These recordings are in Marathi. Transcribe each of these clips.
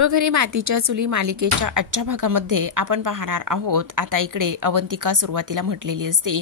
घरोघरी मातीच्या चुली मालिकेच्या आजच्या भागामध्ये आपण पाहणार आहोत। आता इकडे अवंतिका सुरुवातीला म्हटलेली असते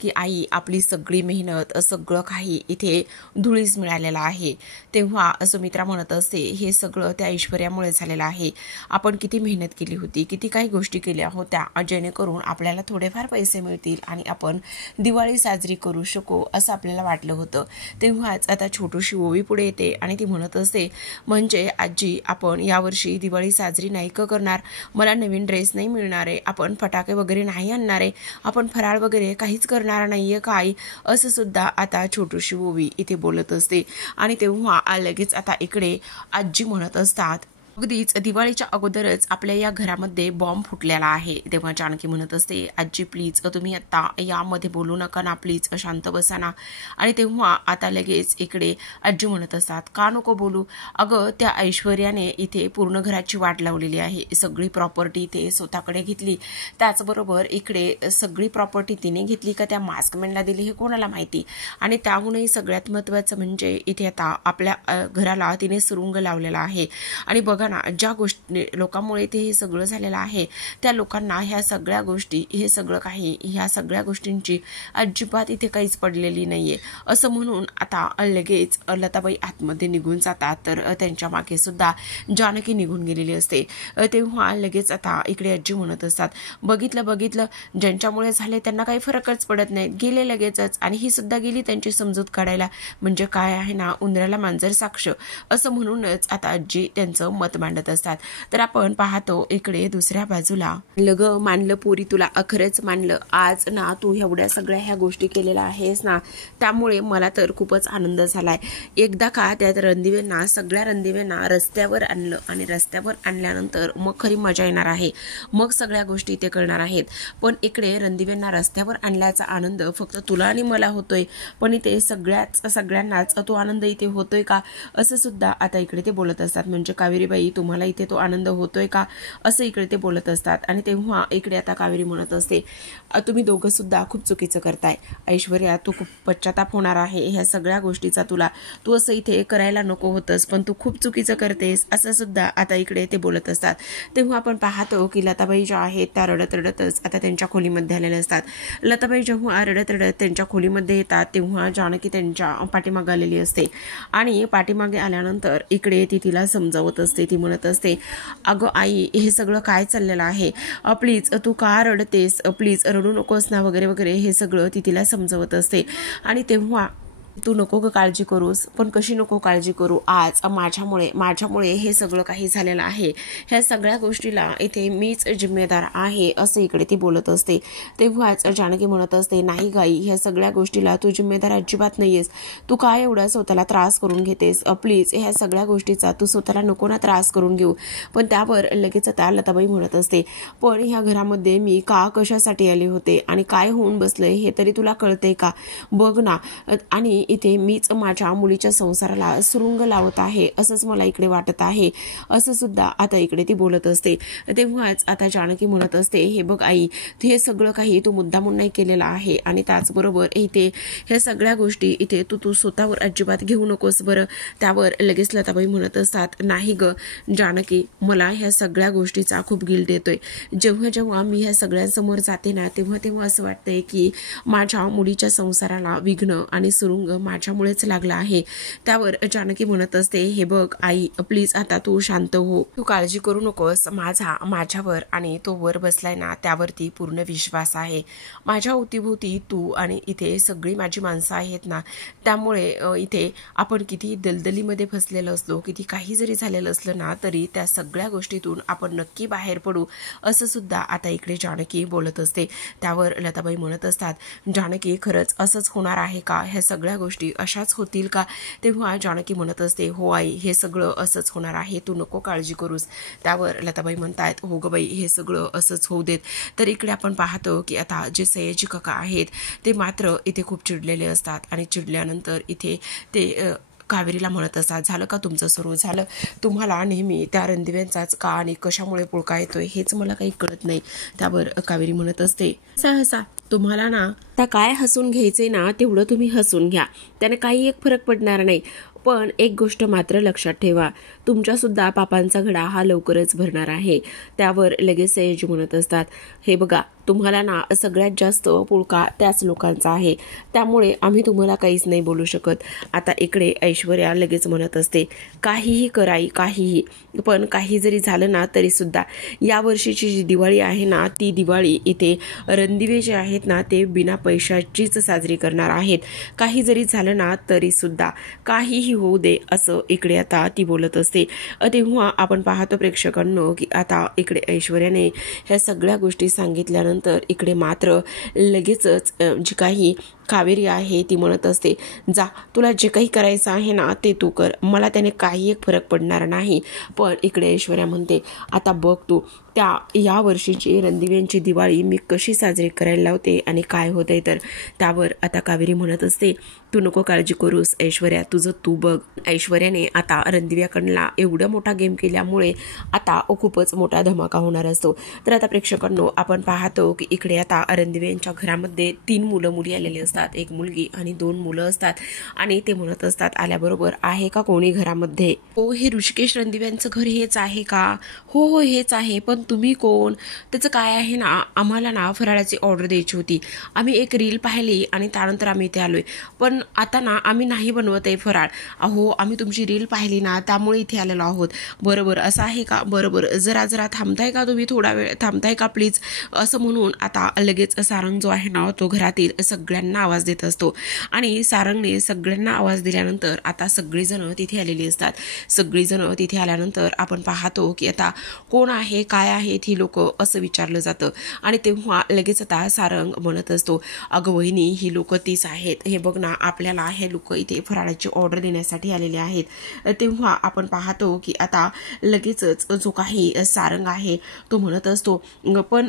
की आई आपली सगळी मेहनत सगळं काही इथे धुळीस मिळालेलं आहे। तेव्हा सुमित्रा म्हणत असते हे सगळं त्या ऐश्वर्यामुळे झालेलं आहे। आपण किती मेहनत केली होती, किती काही गोष्टी केल्या होत्या जेणेकरून आपल्याला थोडेफार पैसे मिळतील आणि आपण दिवाळी साजरी करू शकू असं आपल्याला वाटलं होतं। तेव्हाच आता छोटूशी ओवी पुढे येते आणि ती म्हणत असते म्हणजे आजी आपण यावर्षी दिवाळी साजरी नाही करणार, मला नवीन ड्रेस नाही मिळणार आहे, आपण फटाके वगैरे नाही आणणार आहे, आपण फराळ वगैरे काहीच करणार नाहीये काय, असं सुद्धा आता छोटूशी ओवी इथे बोलत असते। आणि तेव्हा लगेच आता इकडे आजी म्हणत असतात अगदीच दिवाळीच्या अगोदरच आपल्या या घरामध्ये बॉम्ब फुटलेला आहे। तेव्हा जानकी म्हणत असते आजी प्लीज तुम्ही आता यामध्ये बोलू नका ना, प्लीज शांत बसा ना। आणि तेव्हा आता लगेच इकडे आजी म्हणत असतात का नको बोलू, अगं त्या ऐश्वर्याने इथे पूर्ण घराची वाट लावलेली आहे, सगळी प्रॉपर्टी ते स्वतःकडे घेतली, त्याचबरोबर इकडे सगळी प्रॉपर्टी तिने घेतली का त्या मास्कमॅनला दिली हे कोणाला माहिती। आणि त्याहूनही सगळ्यात महत्त्वाचं म्हणजे इथे आता आपल्या घराला तिने सुरुंग लावलेला आहे। आणि बघा ना, ज्या गोष्टी लोकांमुळे ते हे सगळं झालेलं आहे त्या लोकांना ह्या सगळ्या गोष्टी हे सगळं काही ह्या सगळ्या गोष्टींची अजिबात इथे काहीच पडलेली नाहीये असं म्हणून आता लगेच लताबाई आतमध्ये निघून जातात। तर त्यांच्या मागे सुद्धा जानकी निघून गेलेली असते। तेव्हा लगेच आता इकडे आजी म्हणत असतात बघितलं ज्यांच्यामुळे झाले त्यांना काही फरकच पडत नाही, गेले लगेचच आणि ही सुद्धा गेली त्यांची समजूत काढायला, म्हणजे काय आहे ना उंदराला मांजर साक्ष असं म्हणूनच आता आजी त्यांचं मत मांडत असतात। तर आपण पाहतो इकडे दुसऱ्या बाजूला लग मानलं पोरी तुला खरंच मानलं, आज ना तू एवढ्या सगळ्या ह्या गोष्टी केलेल्या आहेस ना त्यामुळे मला तर खूपच आनंद झालाय। एकदा का त्यात रणदिव्यांना सगळ्या रणदिव्यांना रस्त्यावर आणलं आणि रस्त्यावर आणल्यानंतर मग खरी मजा येणार आहे, मग सगळ्या गोष्टी इथे करणार आहेत। पण इकडे रणदिव्यांना रस्त्यावर आणल्याचा आनंद फक्त तुला आणि मला होतोय, पण इथे सगळ्यांनाच तो आनंद इथे होतोय का असं सुद्धा आता इकडे ते बोलत असतात। म्हणजे कावेरीबाई तुम्हाला इथे तो आनंद होतोय का असं इकडे ते बोलत असतात। आणि तेव्हा इकडे आता कावेरी म्हणत असते तुम्ही दोघं सुद्धा खूप चुकीचं करताय, ऐश्वर्या तू खूप पश्चाताप होणार आहे ह्या सगळ्या गोष्टीचा, तू असं इथे करायला नको होतंस पण तू खूप चुकीचं करतेस असं सुद्धा आता इकडे ते बोलत असतात। तेव्हा आपण पाहतो की लताबाई ज्या आहेत त्या रडतच आता त्यांच्या खोलीमध्ये आलेल्या असतात। लताबाई जेव्हा रडत त्यांच्या खोलीमध्ये येतात तेव्हा जानकी त्यांच्या पाठीमागे आलेली असते आणि पाठीमागे आल्यानंतर इकडे ती तिला समजावत असते। ती म्हणत असते अगं आई हे सगळं काय चाललेलं आहे, प्लीज तू का रडतेस, प्लीज रडू नकोस ना वगैरे वगैरे हे सगळं ती तिला समजावत असते। आणि तेव्हा तू नको काळजी करूस, पण कशी नको काळजी करू, आज माझ्यामुळे हे सगळं काही झालेलं आहे, ह्या सगळ्या गोष्टीला इथे मीच जिम्मेदार आहे असं इकडे ती बोलत असते। तेव्हाच जानकी म्हणत असते नाही गाई ह्या सगळ्या गोष्टीला तू जिम्मेदार अजिबात नाहीयेस, तू काय एवढा स्वतःला त्रास करून घेतेस, प्लीज ह्या सगळ्या गोष्टीचा तू स्वतःला नको ना त्रास करून घेऊ। पण त्यावर लगेच आता लताबाई म्हणत असते पण ह्या घरामध्ये मी कशासाठी आले होते आणि काय होऊन बसलंय हे तरी तुला कळतंय का, बघ ना, आणि इथे मीच माझ्या मुलीच्या संसाराला सुरुंग लावत आहे असंच मला इकडे वाटत आहे असं सुद्धा आता इकडे ती बोलत असते। तेव्हाच आता जानकी म्हणत असते हे बघ आई हे सगळं काही तू मुद्दामून नाही केलेलं आहे आणि त्याचबरोबर इथे ह्या सगळ्या गोष्टी इथे तू स्वतःवर अजिबात घेऊ नकोस बरं। त्यावर लगेच लताबाई म्हणत असतात नाही ग जानकी, मला ह्या सगळ्या गोष्टीचा खूप गिल्ट येतोय, जेव्हा मी ह्या सगळ्यांसमोर जाते ना तेव्हा असं वाटतंय की माझ्या मुलीच्या संसाराला विघ्न आणि सुरुंग माझ्यामुळेच लागला आहे। त्यावर जानकी म्हणत असते हे बघ आई प्लीज आता तू शांत हो, तू काळजी करू नकोस, माझ्यावर आणि तो वर बसलाय ना त्यावरती पूर्ण विश्वास आहे, माझ्या अवतीभोवती तू आणि इथे सगळी माझी माणसं आहेत ना, त्यामुळे इथे आपण किती दलदलीमध्ये फसलेलं असलो, किती काही जरी झालेलं असलं ना तरी त्या सगळ्या गोष्टीतून आपण नक्की बाहेर पडू असं सुद्धा आता इकडे जानकी बोलत असते। त्यावर लताबाई म्हणत असतात जानकी खरंच असंच होणार आहे का, ह्या सगळ्या गोष्टी अशाच होतील का। तेव्हा जानकी म्हणत असते हो आई हे सगळं असंच होणार आहे, तू नको काळजी करूस। त्यावर लताबाई म्हणतायत हो ग बाई हे सगळं असंच होऊ देत। तर इकडे आपण पाहतो की आता जे सयाजी काका आहेत ते मात्र इथे खूप चिडलेले असतात आणि चिडल्यानंतर इथे ते कावेरीला म्हणत असतात झालं का तुमचं सुरू झालं, तुम्हाला नेहमी त्या रणदिव्यांचाच का आणि कशामुळे पुळका येतोय हेच मला काही कळत नाही। त्यावर कावेरी म्हणत असते हसा तुम्हाला ना आता काय हसून घ्यायचंय ना तेवढं तुम्ही हसून घ्या, त्याने काही एक फरक पडणार नाही, पण एक गोष्ट मात्र लक्षात ठेवा, तुमच्यासुद्धा पापांचा घडा हा लवकरच भरणार आहे. त्यावर लगेच सयाजी म्हणत असतात, हे बघा तुम्हाला ना सगळ्यात जास्त पुळका त्याच लोकांचा आहे, त्यामुळे आम्ही तुम्हाला काहीच नाही बोलू शकत. आता इकडे ऐश्वर्या लगेच म्हणत असते, काहीही कराई काहीही, पण काही जरी झालं ना तरी सुद्धा या वर्षीची जी दिवाळी आहे ना ती दिवाळी इथे रणदिवे जे आहेत ना ते बिना पैशाचीच साजरी करणार आहेत. काही जरी झालं ना तरी सुद्धा काहीही होऊ दे असं इकडे आता ती बोलत असते. तेव्हा आपण पाहतो प्रेक्षकांनो की आता इकडे ऐश्वर्याने ह्या सगळ्या गोष्टी सांगितल्यानंतर इकडे मात्र लगेचच जी काही कावेरी आहे ती म्हणत असते, जा तुला जे काही करायचं आहे ना ते तू कर, मला त्याने काही एक फरक पडणार नाही. पण इकडे ऐश्वर्या म्हणते, आता बघ तू या वर्षीची रणदिव्यांची दिवाळी मी कशी साजरी करायला लावते आणि काय होतंय तर. त्यावर आता कावेरी म्हणत असते, तू नको काळजी करूस ऐश्वर्या, तुझं तू बघ. ऐश्वर्याने आता रणदिव्याकडला एवढा मोठा गेम केल्यामुळे आता खूपच मोठा धमाका होणार असतो. तर आता प्रेक्षकांनो आपण पाहतो की इकडे आता रणदिव्यांच्या घरामध्ये 3 मुलं मुली आलेली असतात, 1 मुलगी आणि 2 मुलं असतात. आणि ते म्हणत असतात आल्याबरोबर, आहे का कोणी घरामध्ये? हो, हे ऋषिकेश रणदिव्यांचं घर हेच आहे का? हो हो हेच आहे, पण तुम्ही कोण? त्याचं काय आहे ना, आम्हाला ना फराळाची ऑर्डर द्यायची होती, आम्ही एक रील पाहिली आणि त्यानंतर आम्ही इथे आलोय, पण आता ना आम्ही नाही बनवत आहे फराळ. अहो आम्ही तुमची रील पाहिली ना त्यामुळे इथे आलेलो आहोत. बरोबर असं आहे का? बरोबर, जरा थांबताय का तुम्ही, थोडा वेळ थांबताय का प्लीज? असं म्हणून आता लगेच सारंग जो आहे ना तो घरातील सगळ्यांना आवाज देत असतो. आणि सारंगने सगळ्यांना आवाज दिल्यानंतर आता सगळीजण तिथे आलेली असतात. सगळीजण तिथे आल्यानंतर आपण पाहतो की आता कोण आहे काय आहेत ही लोक असं विचारलं जातं. आणि तेव्हा लगेच आता सारंग म्हणत असतो, अगं वहिनी ही लोक तीच आहेत, हे बघ ना आपल्याला हे लोक इथे फराळाची ऑर्डर देण्यासाठी आलेले आहेत. तेव्हा आपण पाहतो की आता लगेचच जो काही सारंग आहे तो म्हणत असतो, पण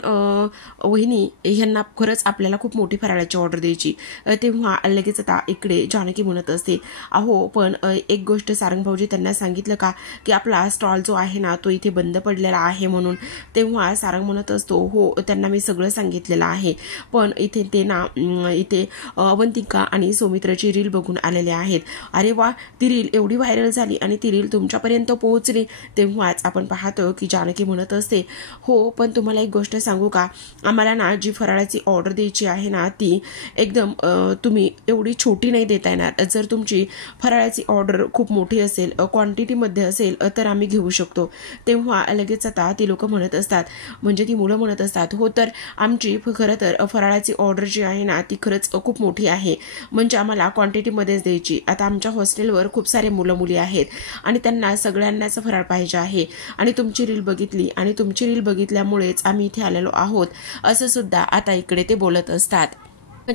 वहिनी ह्यांना खरंच आपल्याला खूप मोठी फराळाची ऑर्डर द्यायची. तेव्हा लगेच आता इकडे जानकी म्हणत असते, अहो पण एक गोष्ट सारंग भाऊजी त्यांना सांगितलं का की आपला स्टॉल जो आहे ना तो इथे बंद पडलेला आहे म्हणून? तेव्हा सारंग म्हणत असतो, हो त्यांना मी सगळं सांगितलेलं आहे, पण इथे ते ना इथे अवंतिका आणि सौमित्रची रील बघून आलेले आहेत. अरे वा, ती रील एवढी व्हायरल झाली आणि ती रील तुमच्यापर्यंत पोहोचली. तेव्हाच आपण पाहतो की जानकी म्हणत असते, हो पण तुम्हाला एक गोष्ट सांगू का, आम्हाला ना जी फराळाची ऑर्डर द्यायची आहे ना ती एकदम तुम्ही एवढी छोटी नाही देता येणार. जर तुमची फराळाची ऑर्डर खूप मोठी असेल, क्वांटिटीमध्ये असेल तर आम्ही घेऊ शकतो. तेव्हा लगेच आता ती लोक म्हणत असतात, म्हणजे ती मुलं म्हणत असतात, हो तर आमची खरं तर फराळाची ऑर्डर जी आहे ना ती खरंच खूप मोठी आहे, म्हणजे आम्हाला क्वांटिटीमध्येच द्यायची. आता आमच्या हॉस्टेलवर खूप सारे मुलं मुली आहेत आणि त्यांना सगळ्यांनाच फराळ पाहिजे आहे आणि तुमची रील बघितली आणि तुमची रील बघितल्यामुळेच आम्ही इथे आलेलो आहोत असं सुद्धा आता इकडे ते बोलत असतात.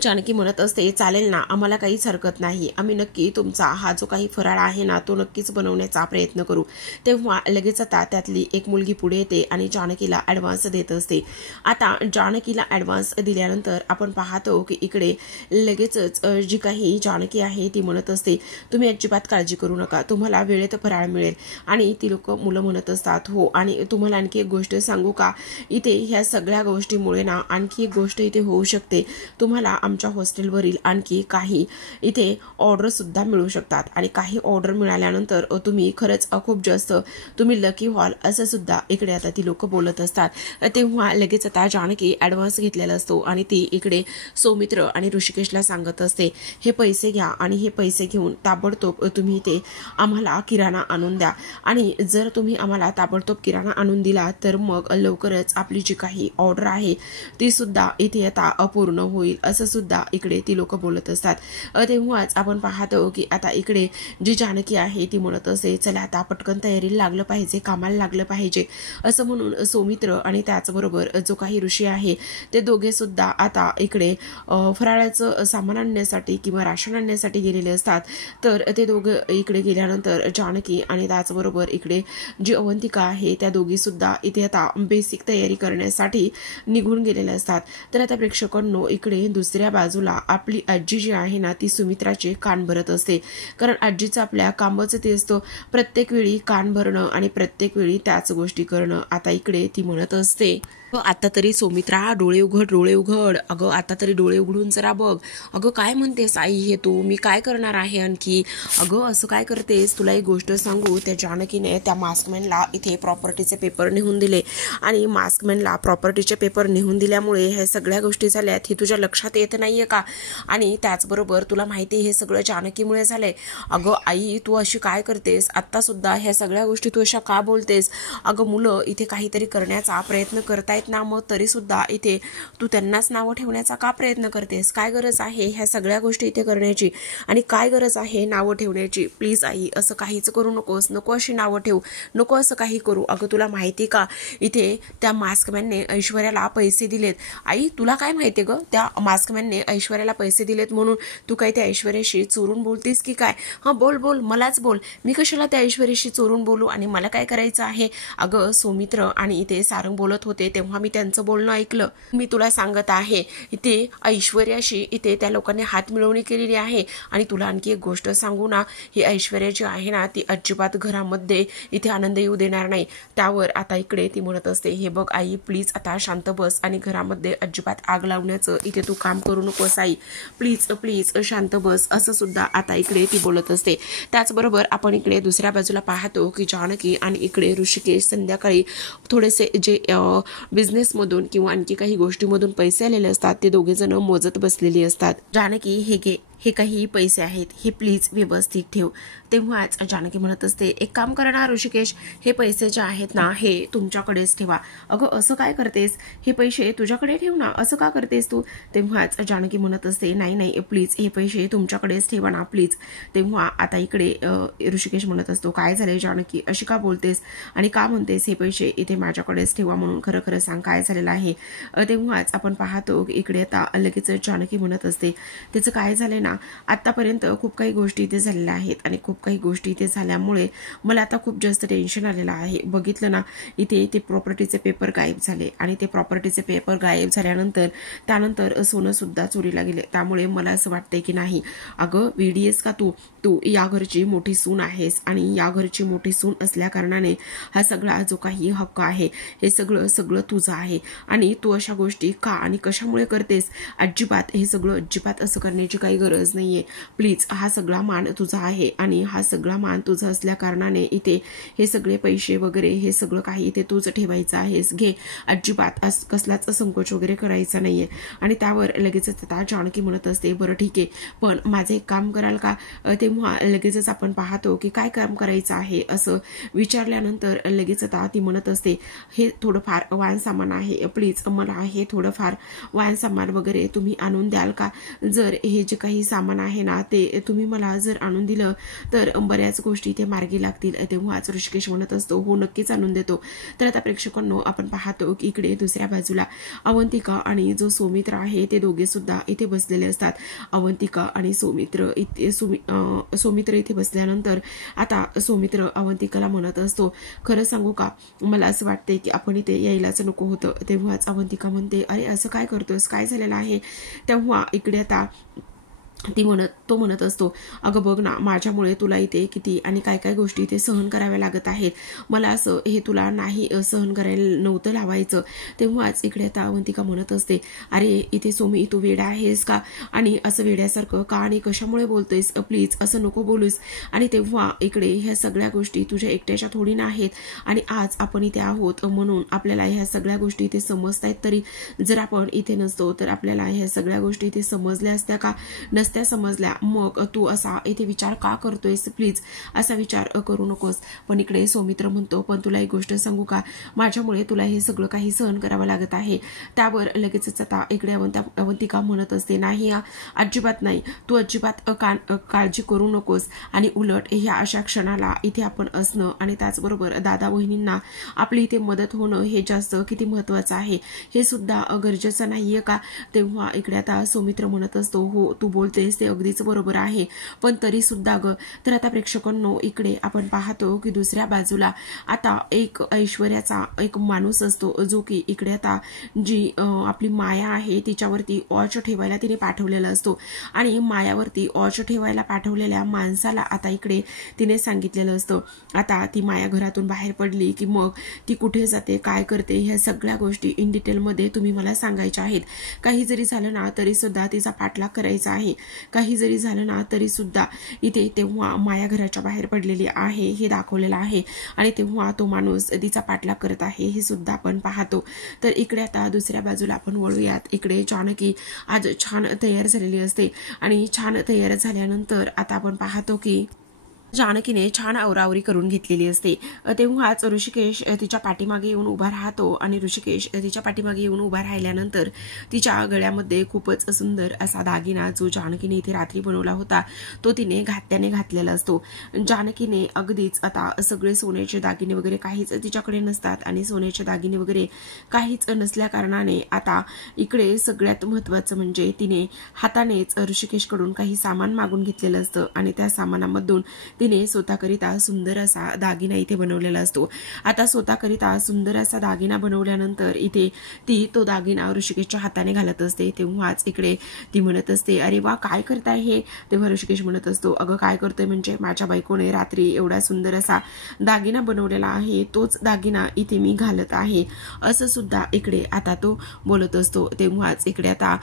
जानकी म्हणत असते, चालेल ना आम्हाला काहीच हरकत नाही, आम्ही नक्की तुमचा हा जो काही फराळ आहे ना तो नक्कीच बनवण्याचा प्रयत्न करू. तेव्हा लगेच आता त्यातली एक मुलगी पुढे येते आणि जानकीला ॲडव्हान्स देत असते. आता जानकीला ॲडव्हान्स दिल्यानंतर आपण पाहतो की इकडे लगेचच जी काही जानकी आहे ती म्हणत असते, तुम्ही अजिबात काळजी करू नका, तुम्हाला वेळेत फराळ मिळेल. आणि ती लोक मुलं म्हणत असतात, हो आणि तुम्हाला आणखी एक गोष्ट सांगू का, इथे ह्या सगळ्या गोष्टीमुळे ना आणखी एक गोष्ट इथे होऊ शकते, तुम्हाला आमच्या हॉस्टेलवरील आणखी काही इथे ऑर्डर सुद्धा मिळू शकतात आणि काही ऑर्डर मिळाल्यानंतर तुम्ही खरंच खूप जास्त तुम्ही लकी व्हाल असं सुद्धा इकडे आता ती लोक बोलत असतात. तेव्हा लगेच आता जानकी ॲडव्हान्स घेतलेला असतो आणि ती इकडे सौमित्र आणि ऋषिकेशला सांगत असते, हे पैसे घ्या आणि हे पैसे घेऊन ताबडतोब तुम्ही इथे आम्हाला किराणा आणून द्या आणि जर तुम्ही आम्हाला ताबडतोब किराणा आणून दिला तर मग लवकरच आपली जी काही ऑर्डर आहे ती सुद्धा इथे आता अपूर्ण होईल असं सुद्धा इकडे ती लोक बोलत असतात. तेव्हाच आपण पाहतो की आता इकडे जी जानकी आहे ती म्हणत असते, चला आता पटकन तयारीला लागलं पाहिजे, कामाला लागलं पाहिजे असं म्हणून सौमित्र आणि त्याचबरोबर जो काही ऋषी आहे ते दोघे सुद्धा आता इकडे फराळाचं सामान आणण्यासाठी किंवा राशन आणण्यासाठी गेलेले असतात. तर ते दोघं इकडे गेल्यानंतर जानकी आणि त्याचबरोबर इकडे जी अवंतिका आहे त्या दोघी सुद्धा इथे आता बेसिक तयारी करण्यासाठी निघून गेलेल्या असतात. तर आता प्रेक्षकांनो इकडे दुसऱ्या दुसऱ्या बाजूला आपली आजी जी आहे ना ती सुमित्राचे कान भरत असते, कारण आजीचं आपल्या कामच ते असतं प्रत्येक वेळी कान भरणं आणि प्रत्येक वेळी त्याच गोष्टी करणं. आता इकडे ती म्हणत असते, आता तरी सौमित्रा डोळे उघड, डोळे उघड, अगं आता तरी डोळे उघडून जरा बघ. अगं काय म्हणतेस आई हे तू, मी काय करणार आहे आणखी, अगं असं काय करतेस. तुला एक गोष्ट सांगू, त्या जानकीने त्या मास्कमॅनला इथे प्रॉपर्टीचे पेपर नेऊन दिले आणि मास्कमॅनला प्रॉपर्टीचे पेपर नेऊन दिल्यामुळे ह्या सगळ्या गोष्टी झाल्यात हे तुझ्या लक्षात येत नाहीये का. आणि त्याचबरोबर तुला माहिती हे सगळं जानकीमुळे झालंय. अगं आई तू अशी काय करतेस, आत्ता सुद्धा ह्या सगळ्या गोष्टी तू अशा का बोलतेस. अगं मुलं इथे काहीतरी करण्याचा प्रयत्न करतायत ना, मग तरी सुद्धा इथे तू त्यांनाच नावं ठेवण्याचा का प्रयत्न करतेस. काय गरज आहे ह्या सगळ्या गोष्टी इथे करण्याची आणि काय गरज आहे नावं ठेवण्याची. प्लीज आई असं काहीच करू नकोस, नको अशी नावं ठेवू, नको असं काही करू. अगं तुला माहिती का इथे त्या मास्कमॅनने ऐश्वर्याला पैसे दिलेत. आई तुला काय माहिती ग, त्या मास्कमॅनने ऐश्वर्याला पैसे दिलेत म्हणून तू काय त्या ऐश्वर्याशी चोरून बोलतीस की काय. हां बोल बोल, मलाच बोल, मी कशाला त्या ऐश्वर्याशी चोरून बोलू आणि मला काय करायचं आहे. अगं सौमित्र आणि इथे सारंग बोलत होते तेव्हा मी त्यांचं बोलणं ऐकलं. मी तुला सांगत आहे इथे ऐश्वर्याशी इथे त्या लोकांनी हात मिळवणी केलेली आहे. आणि तुला आणखी एक गोष्ट सांगू ना, ही ऐश्वर्या जी आहे ना ती अजिबात घरामध्ये इथे आनंद येऊ देणार नाही. त्यावर आता इकडे ती म्हणत असते, हे बघ आई प्लीज आता शांत बस आणि घरामध्ये अजिबात आग लावण्याचं इथे तू काम करू नकोस आई, प्लीज प्लीज शांत बस, असं सुद्धा आता इकडे ती बोलत असते. त्याचबरोबर आपण इकडे दुसऱ्या बाजूला पाहतो की जानकी आणि इकडे ऋषिकेश संध्याकाळी थोडेसे जे बिझनेसमधून किंवा आणखी काही गोष्टीमधून पैसे आलेले असतात ते दोघे जण मोजत बसलेली असतात. जानकी हे घे, हे काही पैसे आहेत, हे प्लीज व्यवस्थित ठेव. तेव्हाच जानकी म्हणत असते, एक काम करा ना ऋषिकेश, हे पैसे जे आहेत ना हे तुमच्याकडेच ठेवा. अगं असं काय करतेस, हे पैसे तुझ्याकडे ठेव ना, असं का करतेस तू. तेव्हाच जानकी म्हणत असते, नाही नाही प्लीज हे पैसे तुमच्याकडेच ठेवा ना प्लीज. तेव्हा आता इकडे ऋषिकेश म्हणत असतो, काय झालंय जानकी, अशी का बोलतेस आणि का म्हणतेस हे पैसे इथे माझ्याकडेच ठेवा म्हणून, खरं खरं सांग काय झालेलं आहे. तेव्हाच आपण पाहतो इकडे आता लगेच जानकी म्हणत असते, त्याचं काय झालंय ना, आतापर्यंत खूप काही गोष्टी इथे झालेल्या आहेत आणि खूप काही गोष्टी इथे झाल्यामुळे मला आता खूप जास्त टेन्शन आलेलं आहे. बघितलं ना इथे ते प्रॉपर्टीचे पेपर गायब झाले आणि ते प्रॉपर्टीचे पेपर गायब झाल्यानंतर त्यानंतर सोनं सुद्धा चोरीला गेले. त्यामुळे मला असं वाटतंय की नाही अगं वेडीयेस का तू, तू या घरची मोठी सून आहेस आणि या घरची मोठी सून असल्या कारणाने हा सगळा जो काही हक्क आहे हे सगळं सगळं तुझं आहे आणि तू अशा गोष्टी का आणि कशामुळे करतेस. अजिबात हे सगळं अजिबात असं करण्याची काही गरज नाहीये. प्लीज हा सगळा मान तुझा आहे आणि हा सगळा मान तुझा असल्या कारणाने इथे हे सगळे पैसे वगैरे हे सगळं काही इथे तूच ठेवायचं आहेस. घे, अजिबात कसलाच संकोच वगैरे करायचा नाहीये. आणि त्यावर लगेचच आता जानकी म्हणत असते, बरं ठीक आहे पण माझं एक काम कराल का. तेव्हा लगेचच आपण पाहतो की काय काम करायचं आहे असं विचारल्यानंतर लगेच आता ती म्हणत असते, हे थोडंफार वाहन सामान आहे, प्लीज मला हे थोडंफार वाहन सामान वगैरे तुम्ही आणून द्याल का. जर हे जे काही सामान आहे ना ते तुम्ही मला जर आणून दिलं तर बऱ्याच गोष्टी इथे मार्गी लागतील. तेव्हाच ऋषिकेश म्हणत असतो, हो नक्कीच आणून देतो. तर आता प्रेक्षकांनो आपण पाहतो की इकडे दुसऱ्या बाजूला अवंतिका आणि जो सौमित्र आहे ते दोघे सुद्धा इथे बसलेले असतात. अवंतिका आणि सौमित्र इथे बसल्यानंतर आता सौमित्र अवंतिकाला म्हणत असतो, खरं सांगू का मला असं वाटतंय की आपण इथे यायलाच नको होतं. तेव्हाच अवंतिका म्हणते, अरे असं काय करतोस, काय झालेलं आहे. तेव्हा इकडे आता तो म्हणत असतो, अगं बघ ना माझ्यामुळे तुला इथे किती आणि काय काय गोष्टी इथे सहन कराव्या लागत आहेत. मला असं हे तुला नाही सहन करायला नव्हतं लावायचं. तेव्हाच इकडे आता अवंतिका म्हणत असते, अरे इथे सोमी तू वेडा आहेस का आणि असं वेड्यासारखं का आणि कशामुळे बोलतोयस, प्लीज असं नको बोलूस. आणि तेव्हा इकडे ह्या सगळ्या गोष्टी तुझ्या एकट्याच्या थोडी नाहीत आणि आज आपण इथे आहोत म्हणून आपल्याला ह्या सगळ्या गोष्टी इथे समजतायत. तरी जर आपण इथे नसतो तर आपल्याला ह्या सगळ्या गोष्टी इथे समजल्या असत्या का, त्या समजल्या. मग तू असा इथे विचार का करतोयस, प्लीज असा विचार करू नकोस. पण इकडे सौमित्र म्हणतो, पण तुला एक गोष्ट सांगू का, माझ्यामुळे तुला हे सगळं काही सहन करावं लागत आहे. त्यावर लगेचच आता इकडे अवंतिका म्हणत असते, नाही अजिबात नाही, तू अजिबात काळजी करू नकोस आणि उलट ह्या अशा क्षणाला इथे आपण असणं आणि त्याचबरोबर दादा बहिणींना आपली इथे मदत होणं हे जास्त किती महत्वाचं आहे हे सुद्धा गरजेचं नाहीये का. तेव्हा इकडे आता सौमित्र म्हणत असतो, हो तू बोलते बोलतेस ते अगदीच बरोबर आहे, पण तरी सुद्धा ग. तर आता प्रेक्षकांनो इकडे आपण पाहतो की दुसऱ्या बाजूला आता एक ऐश्वर्याचा एक माणूस असतो जो की इकडे आता जी आपली माया आहे तिच्यावरती वॉच ठेवायला तिने पाठवलेला असतो आणि मायावरती वॉच ठेवायला पाठवलेल्या माणसाला आता इकडे तिने सांगितलेलं असतं. आता ती माया घरातून बाहेर पडली की मग ती कुठे जाते, काय करते, ह्या सगळ्या गोष्टी इन डिटेलमध्ये तुम्ही मला सांगायच्या आहेत. काही जरी झालं ना तरी सुद्धा तिचा पाठलाग करायचा आहे. काही जरी झालं ना तरी सुद्धा इथे तेव्हा माया घराच्या बाहेर पडलेली आहे हे दाखवलेलं आहे आणि तेव्हा तो माणूस तिचा पाठलाग करत आहे हे सुद्धा आपण पाहतो. तर इकडे आता दुसऱ्या बाजूला आपण वळूयात. इकडे जानकी आज छान तयार झालेली असते आणि छान तयार झाल्यानंतर आता आपण पाहतो की जानकीने छान आवरावरी करून घेतलेली असते. तेव्हाच ऋषिकेश तिच्या पाठीमागे येऊन उभा राहतो आणि ऋषिकेश तिच्या पाठीमागे येऊन उभा राहिल्यानंतर तिच्या गळ्यामध्ये खूपच सुंदर असा दागिना जो जानकीने इथे रात्री बनवला होता तो तिने त्याने घातलेला असतो. जानकीने अगदीच आता सगळे सोन्याचे दागिने वगैरे काहीच तिच्याकडे नसतात आणि सोन्याचे दागिने वगैरे काहीच नसल्या कारणाने आता इकडे सगळ्यात महत्त्वाचं म्हणजे तिने हातानेच ऋषिकेशकडून काही सामान मागून घेतलेलं असतं आणि त्या सामानामधून तिने स्वतःकरिता सुंदर असा दागिना इथे बनवलेला असतो. आता स्वतःकरिता सुंदर असा दागिना बनवल्यानंतर इथे ती तो दागिना ऋषिकेशच्या हाताने घालत असते. तेव्हाच इकडे ती म्हणत असते, अरे वा काय करताय हे. तेव्हा ऋषिकेश म्हणत असतो, अगं काय करतोय म्हणजे माझ्या बायकोने रात्री एवढा सुंदर असा दागिना बनवलेला आहे, तोच दागिना इथे मी घालत आहे असं सुद्धा इकडे आता तो बोलत असतो. तेव्हाच इकडे आता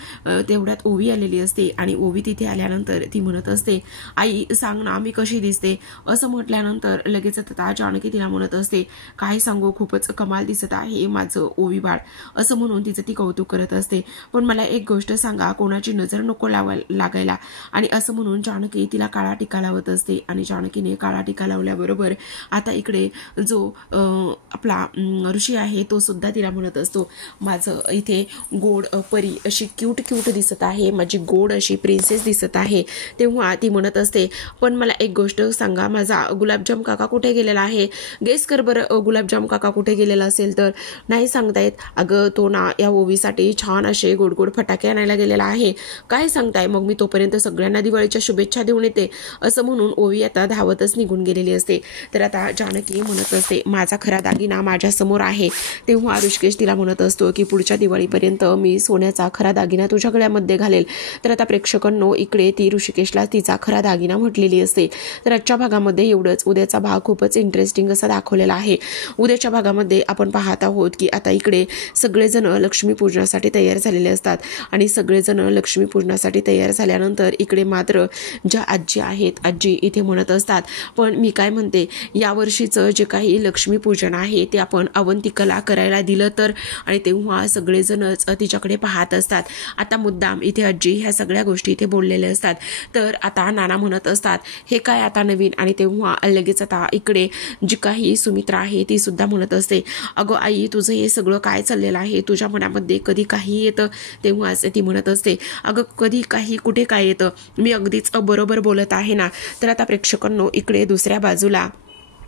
तेवढ्यात ओवी आलेली असते आणि ओवी तिथे आल्यानंतर ती म्हणत असते, आई सांग ना मी कशी दिसते. असं म्हटल्यानंतर लगेच आता जानकी तिला म्हणत असते, काय सांगू खूपच कमाल दिसत आहे माझं ओवी बाळ असं म्हणून तिचं ती कौतुक करत असते. पण मला एक गोष्ट सांगा, कोणाची नजर नको लागायला आणि असं म्हणून जानकी तिला काळा टिका लावत असते आणि जानकीने काळा टिका लावल्याबरोबर आता इकडे जो आपला ऋषी आहे तो सुद्धा तिला म्हणत असतो, माझं इथे गोड परी अशी क्यूट दिसत आहे, माझी गोड अशी प्रिन्सेस दिसत आहे. तेव्हा ती म्हणत असते, पण मला एक गोष्ट सांगा, माझा गुलाबजाम काका कुठे गेलेला आहे. गेस कर बरं गुलाबजाम काका कुठे गेलेला असेल तर. नाही सांगतायत. अगं तो ना या ओवीसाठी छान असे गोड फटाके आणायला गेलेला आहे. काय सांगताय, मग मी तोपर्यंत सगळ्यांना दिवाळीच्या शुभेच्छा देऊन येते असं म्हणून ओवी आता धावतच निघून गेलेली असते. तर आता जानकी म्हणत असते, माझा खरा दागिना माझ्या समोर आहे. तेव्हा ऋषिकेश तिला म्हणत असतो की पुढच्या दिवाळीपर्यंत मी सोन्याचा खरा दागिना तुझ्या गळ्यामध्ये घालेल. तर आता प्रेक्षकांनो इकडे ती ऋषिकेशला तिचा खरा दागिना म्हटलेली असते. तर आजच्या भागामध्ये एवढंच. उद्याचा भाग खूपच इंटरेस्टिंग असा दाखवलेला आहे. उद्याच्या भागामध्ये आपण पाहत आहोत की आता इकडे सगळेजण लक्ष्मीपूजनासाठी तयार झालेले असतात आणि सगळेजण लक्ष्मीपूजनासाठी तयार झाल्यानंतर इकडे मात्र ज्या आजी आहेत आजी इथे म्हणत असतात, पण मी काय म्हणते यावर्षीचं जे काही लक्ष्मीपूजन आहे ते आपण अवंतिकाला करायला दिलं तर. आणि तेव्हा सगळेजणच तिच्याकडे पाहत असतात. आता मुद्दाम इथे आजी ह्या सगळ्या गोष्टी इथे बोललेल्या असतात. तर आता नाना म्हणत असतात, हे काय आता नवीन. आणि तेव्हा लगेच आता इकडे जी काही सुमित्रा आहे ती सुद्धा म्हणत असते, अगं आई तुझं हे सगळं काय चाललेलं आहे, तुझ्या मनामध्ये कधी काही येतं. तेव्हाच ती म्हणत असते, अगं कधी काही कुठे काय येतं, मी अगदीच बरोबर बोलत आहे ना. तर आता प्रेक्षकांनो इकडे दुसऱ्या बाजूला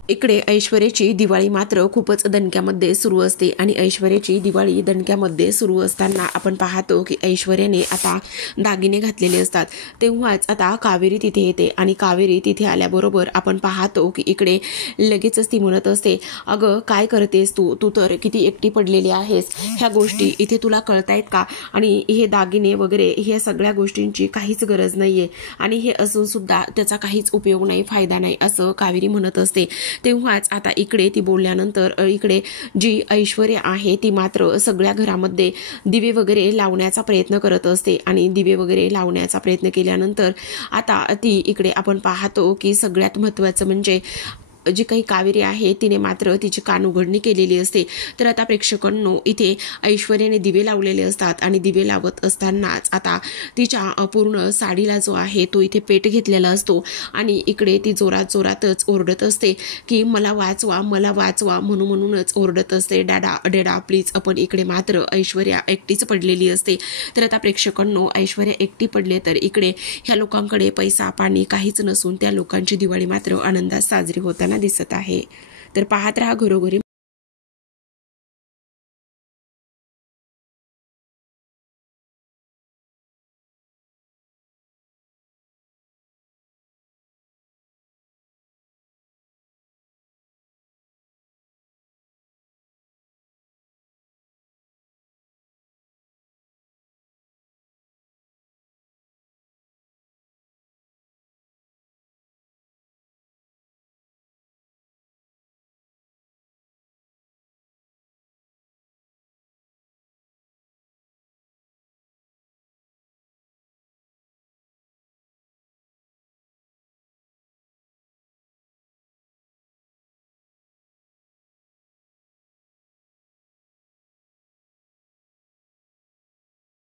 इकडे ऐश्वर्याची दिवाळी मात्र खूपच दणक्यामध्ये सुरू असते आणि ऐश्वर्याची दिवाळी दणक्यामध्ये सुरू असताना आपण पाहतो की ऐश्वर्याने आता दागिने घातलेले असतात. तेव्हाच आता कावेरी तिथे येते आणि कावेरी तिथे आल्याबरोबर आपण पाहतो की इकडे लगेचच ती म्हणत असते, अगं काय करतेस तू तर किती एकटी पडलेली आहेस. ह्या गोष्टी इथे तुला कळतायत का. आणि हे दागिने वगैरे ह्या सगळ्या गोष्टींची काहीच गरज नाहीये आणि हे असून सुद्धा त्याचा काहीच उपयोग नाही, फायदा नाही असं कावेरी म्हणत असते. तेव्हाच आता इकडे ती बोलल्यानंतर इकडे जी ऐश्वर्या आहे ती मात्र सगळ्या घरामध्ये दिवे वगैरे लावण्याचा प्रयत्न करत असते आणि दिवे वगैरे लावण्याचा प्रयत्न केल्यानंतर आता ती इकडे आपण पाहतो की सगळ्यात महत्त्वाचं म्हणजे जी काही कावेरी आहे तिने मात्र तिची कान उघडणी केलेली असते. तर आता प्रेक्षकांनो इथे ऐश्वर्याने दिवे लावलेले असतात आणि दिवे लावत असतानाच आता तिच्या पूर्ण साडीला जो आहे तो इथे पेट घेतलेला असतो आणि इकडे ती जोरातच ओरडत असते की मला वाचवा म्हणूनच ओरडत असते, डॅडा प्लीज. आपण इकडे मात्र ऐश्वर्या एकटीच पडलेली असते. तर आता प्रेक्षकांनो ऐश्वर्या एकटी पडले तर इकडे ह्या लोकांकडे पैसा पाणी काहीच नसून त्या लोकांची दिवाळी मात्र आनंदात साजरी होताना दिसत आहे. तर पाहत रहा घरोघरी